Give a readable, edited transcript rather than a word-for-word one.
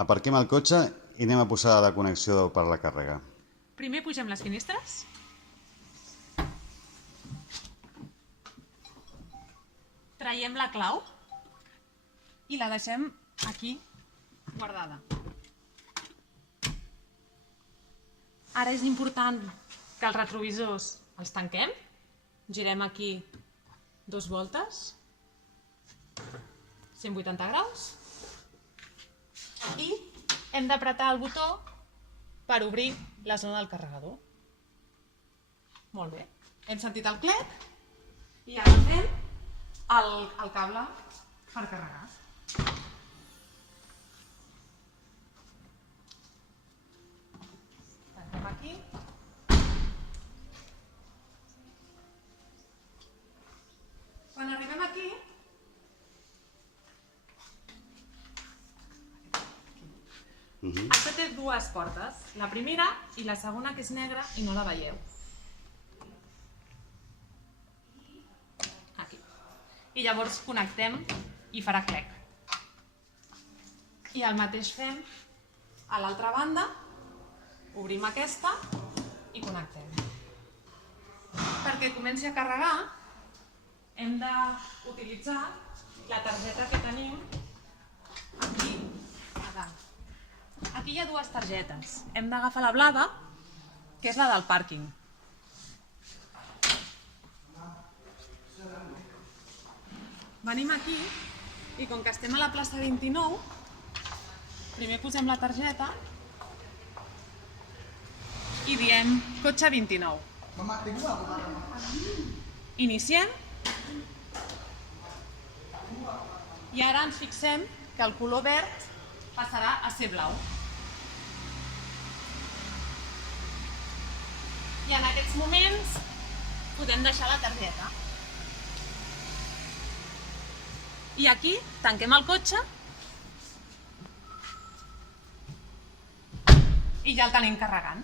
Aparquem el cotxe i anem a posar la connexió per la càrrega. Primer pugem les finestres. Traiem la clau i la deixem aquí guardada. Ara és important que els retrovisors els tanquem. Girem aquí 2 voltes, 180 graus, i hem d'apretar el botó per obrir la zona del carregador. Molt bé. Hem sentit el clec i agafem el cable per carregar. Tanquem aquí. Quan arribem aquí, això té 2 portes, la primera i la segona, que és negra i no la veieu. Aquí. I llavors connectem i farà clec. I el mateix fem a l'altra banda, obrim aquesta i connectem. Perquè comenci a carregar hem d'utilitzar la targeta que tenim aquí a dalt. Aquí hi ha 2 targetes. Hem d'agafar la blava, que és la del pàrquing. Venim aquí i com que estem a la plaça 29, primer posem la targeta i diem cotxe 29. Iniciem i ara ens fixem que el color verd passarà a ser blau. I en aquests moments podem deixar la targeta. I aquí tanquem el cotxe i ja el tenim carregant.